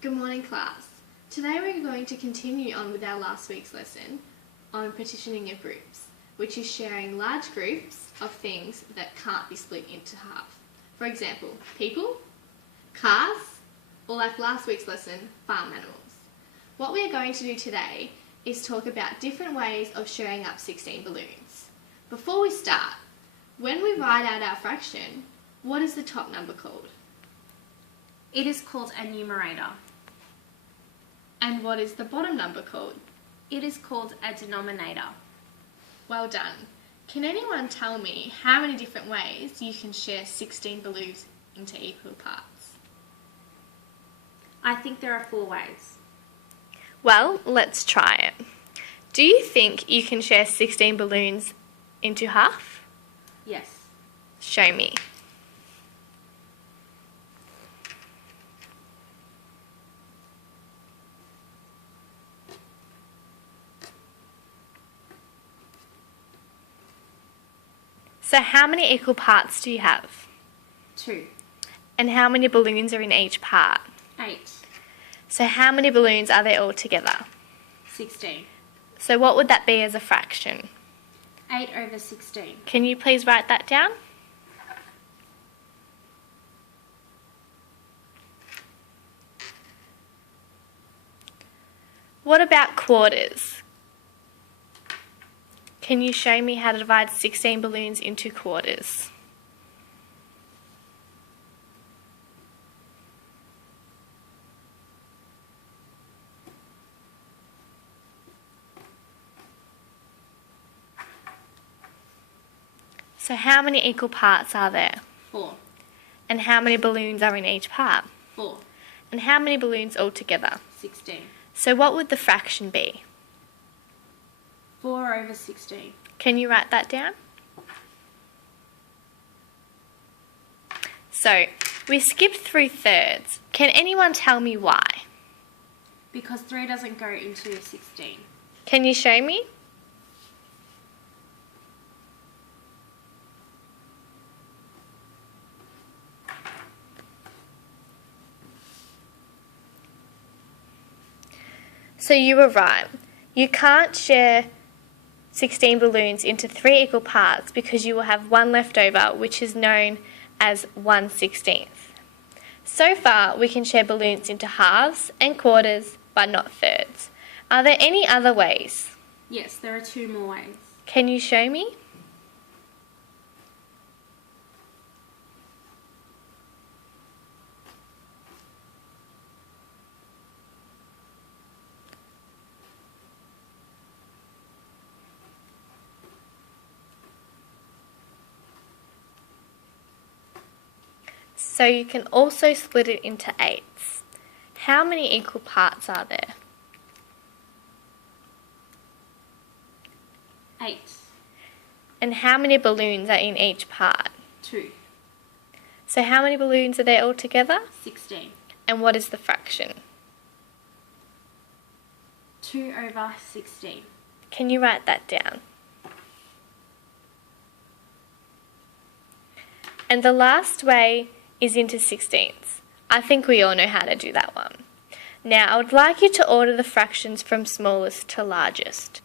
Good morning, class. Today we're going to continue on with our last week's lesson on partitioning of groups, which is sharing large groups of things that can't be split into half. For example, people, cars, or like last week's lesson, farm animals. What we are going to do today is talk about different ways of sharing up 16 balloons. Before we start, when we write out our fraction, what is the top number called? It is called a numerator. And what is the bottom number called? It is called a denominator. Well done. Can anyone tell me how many different ways you can share 16 balloons into equal parts? I think there are 4 ways. Well, let's try it. Do you think you can share 16 balloons into half? Yes. Show me. So how many equal parts do you have? 2. And how many balloons are in each part? 8. So how many balloons are there all together? 16. So what would that be as a fraction? 8 over 16. Can you please write that down? What about quarters? Can you show me how to divide 16 balloons into quarters? So how many equal parts are there? 4. And how many balloons are in each part? 4. And how many balloons altogether? 16. So what would the fraction be? 4 over 16. Can you write that down? So, we skipped through thirds. Can anyone tell me why? Because 3 doesn't go into 16. Can you show me? So you were right. You can't share 16 balloons into 3 equal parts because you will have one left over, which is known as 1/16. So far, we can share balloons into halves and quarters, but not thirds. Are there any other ways? Yes, there are 2 more ways. Can you show me? So you can also split it into 8s. How many equal parts are there? 8. And how many balloons are in each part? 2. So how many balloons are there altogether? 16. And what is the fraction? 2 over 16. Can you write that down? And the last way is into 16ths. I think we all know how to do that one. Now, I would like you to order the fractions from smallest to largest.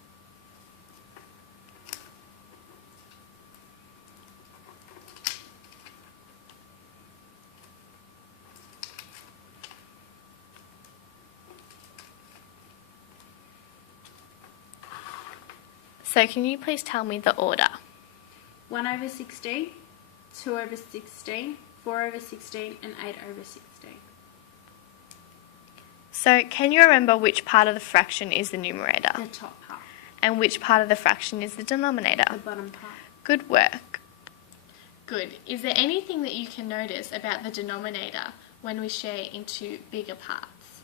So can you please tell me the order? 1 over 16, 2 over 16, 4 over 16, and 8 over 16. So can you remember which part of the fraction is the numerator? The top part. And which part of the fraction is the denominator? The bottom part. Good work. Good. Is there anything that you can notice about the denominator when we share into bigger parts?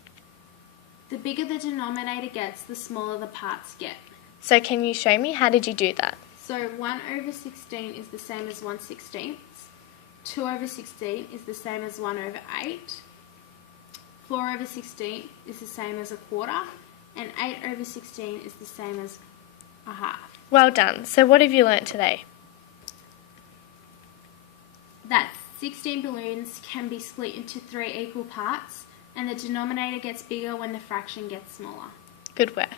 The bigger the denominator gets, the smaller the parts get. So can you show me how did you do that? So 1 over 16 is the same as 1/16. 2 over 16 is the same as 1 over 8. 4 over 16 is the same as a quarter. And 8 over 16 is the same as a half. Well done. So what have you learnt today? That 16 balloons can be split into 3 equal parts And the denominator gets bigger when the fraction gets smaller. Good work.